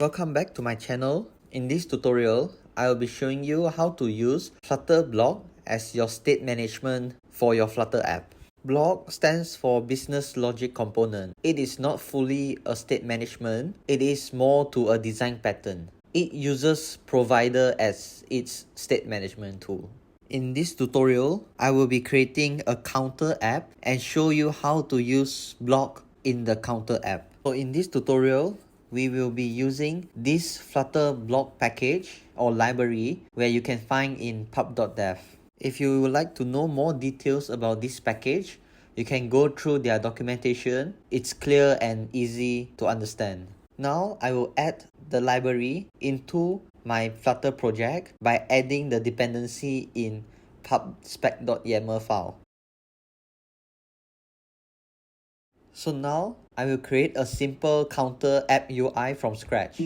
Welcome back to my channel. In this tutorial, I will be showing you how to use Flutter BLoC as your state management for your Flutter app. BLoC stands for Business Logic Component. It is not fully a state management, it is more to a design pattern. It uses provider as its state management tool. In this tutorial, I will be creating a counter app and show you how to use BLoC in the counter app. So in this tutorial, we will be using this Flutter BLoC package or library where you can find in pub.dev. If you would like to know more details about this package, you can go through their documentation. It's clear and easy to understand. Now I will add the library into my Flutter project by adding the dependency in pub/spec.yaml file. So now I will create a simple counter app UI from scratch.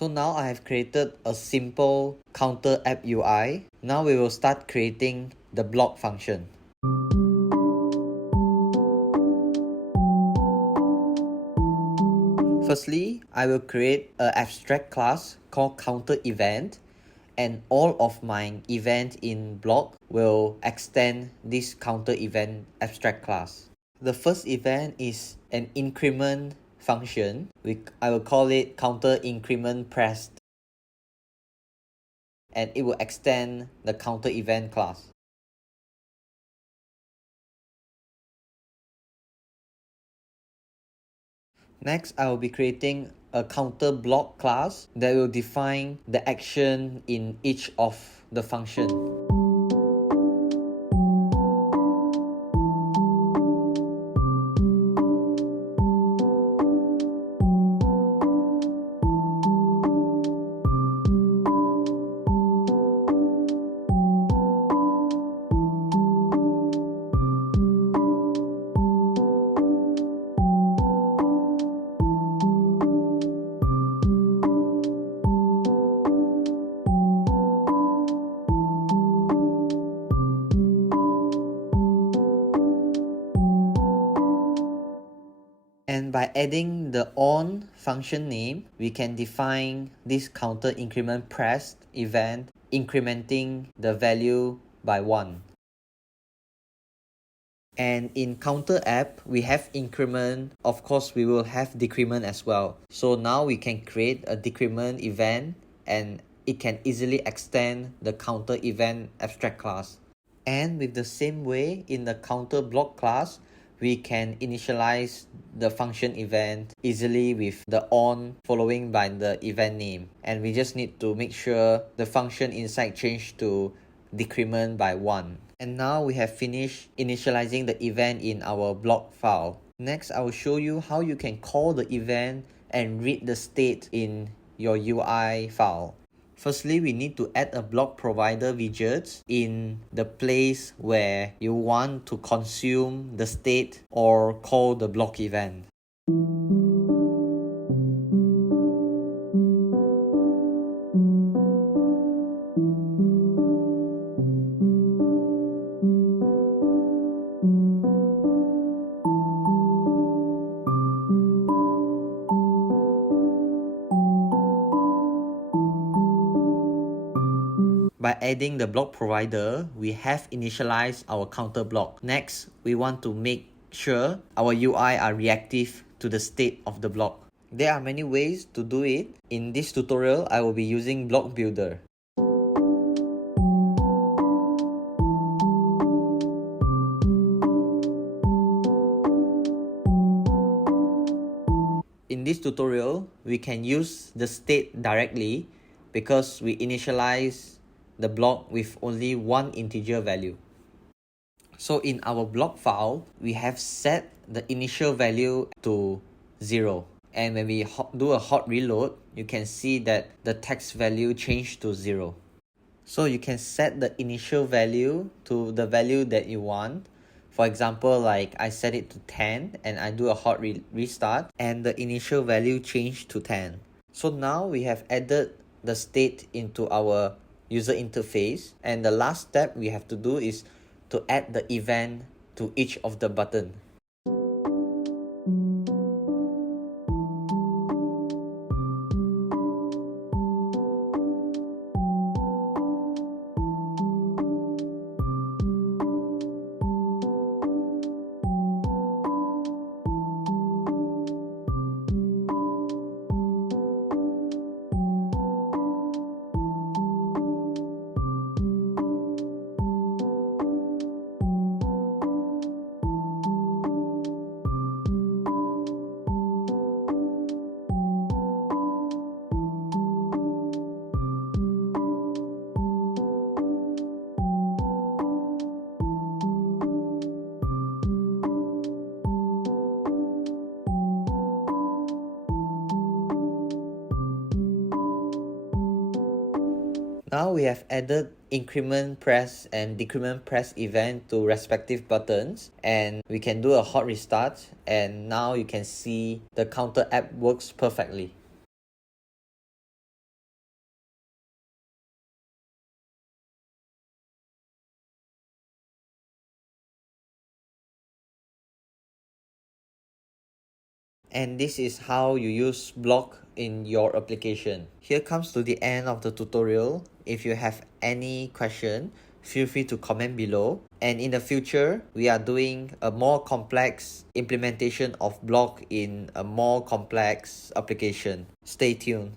So now I have created a simple counter app UI. Now we will start creating the BLoC function. Firstly, I will create an abstract class called counter event, and all of my event in BLoC will extend this counter event abstract class. The first event is an increment function. I will call it counter increment pressed, and it will extend the counter event class. Next, I will be creating a counter BLoC class that will define the action in each of the function. And by adding the on function name, we can define this counter increment pressed event incrementing the value by 1. And in counter app, we have increment. Of course, we will have decrement as well. So now we can create a decrement event, and it can easily extend the counter event abstract class. And with the same way, in the counter BLoC class, we can initialize the function event easily with the on following by the event name. And we just need to make sure the function inside change to decrement by 1. And now we have finished initializing the event in our BLoC file. Next, I will show you how you can call the event and read the state in your UI file. Firstly, we need to add a BLoC provider widget in the place where you want to consume the state or call the BLoC event. By adding the BLoC provider, we have initialized our counter BLoC. Next, we want to make sure our UI are reactive to the state of the BLoC. There are many ways to do it. In this tutorial, I will be using BLoC Builder. In this tutorial, we can use the state directly because we initialize the BLoC with only one integer value. So in our BLoC file, we have set the initial value to 0. And when we do a hot reload, you can see that the text value changed to 0. So you can set the initial value to the value that you want. For example, like I set it to 10 and I do a hot restart and the initial value changed to 10. So now we have added the state into our user interface, and the last step we have to do is to add the event to each of the button. Now we have added increment press and decrement press event to respective buttons, and we can do a hot restart, and now you can see the counter app works perfectly. And this is how you use BLoC in your application. Here comes to the end of the tutorial. If you have any question, feel free to comment below. And in the future, we are doing a more complex implementation of BLoC in a more complex application. Stay tuned.